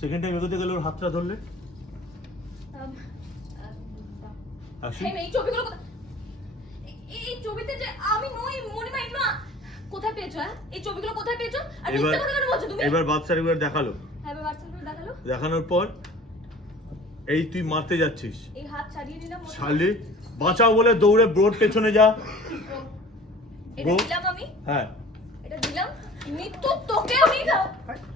Second time এগোতে গেলে ওর হাতটা ধরলে। এই ছবিগুলো এই ছবিতে যে আমি নই মনিমা এগুলো কোথায় পেয়েছো? এই ছবিগুলো কোথায় পেয়েছো? আর মিথ্যা কথা কেন বলছো তুমি? এবার বার্থ সার্টিফিকেট দেখালো। হ্যাঁ এবার বার্থ সার্টিফিকেট দেখালো। দেখানোর পর এই তুই মারতে যাচ্ছিস। এই হাত ছাড়িয়ে নিলাম। শালি বাঁচাও বলে দৌড়ে ব্রোড পেছনে যা। এটা দিলাম আমি। হ্যাঁ এটা দিলাম। মৃত্যু তোকে আমি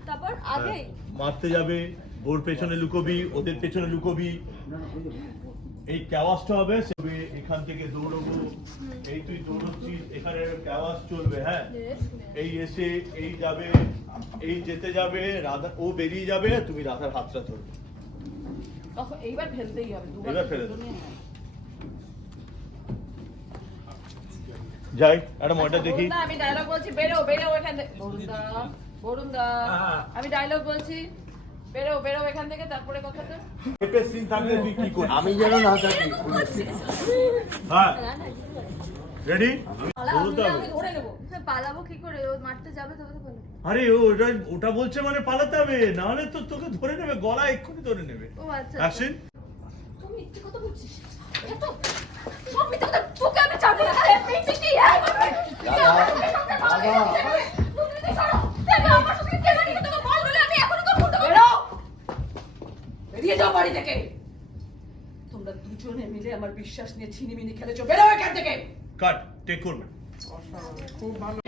তারপর আগে মারতে যাবে, বোর পেছনে লুকোবি, ওদের পেছনে লুকোবি। এই ক্যাওয়াসটা হবে সবে এখান থেকে দৌড়বো। এই তুই দৌড়চ্ছিস, এখানে ক্যাওয়াস চলবে। হ্যাঁ এই এসে এই যাবে, এই যেতে যাবে, রাধা ও বেরিয়ে যাবে, তুমি রাধার হাতটা ধরবে। তখন এইবার ফেলতেই হবে। এবার ফেলে দাও। যাই একটা মডেল দেখি। আমি ডায়লগ বলছি, বেরো বেরো এখান থেকে। বরুণদা আমি ডায়লগ বলছি, বেরো বেরো এখান থেকে। তারপরে কথাটা পেপের সিন থাকলে তুই কি করবি? আমি যেন না থাকি। হ্যাঁ রেডি? আমি ধরে নেব। হ্যাঁ পালাবো কি করে? ও মারতে যাবে তবে তো পালাবো। আরে ওটা বলছে মানে পালাতে হবে, না হলে তো তোকে ধরে নেবে, গলা এক্ষুনি ধরে নেবে। ও আচ্ছা অ্যাকশন। তুমি মিথ্যে কথা বলছিস। এত সব মিথ্যে কথা। তোকে আমি ছাড়বো না। মিথ্যে কি? বেরিয়ে যাও বাড়ি থেকে। তোমরা দুজনে মিলে আমার বিশ্বাস নিয়ে ছিনিমিনি খেলেছো। বেরো এখান থেকে। কাট টেক করবে। খুব ভালো।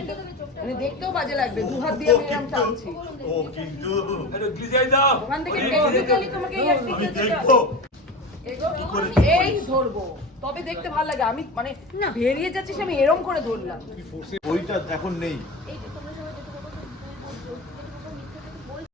মানে দেখতেও বাজে লাগবে। দু হাত দিয়ে আমি এরকম টানছি। ও কিন্তু আরে গ্লিজাই দাও। ওখান থেকে টেকনিক্যালি তোমাকে এই অ্যাক্টিং আমি করতে দেখবো। এই ধরবো তবে দেখতে ভালো লাগে। আমি মানে বেরিয়ে যাচ্ছিস, আমি এরম করে ধরলাম। ওইটা এখন নেই। এই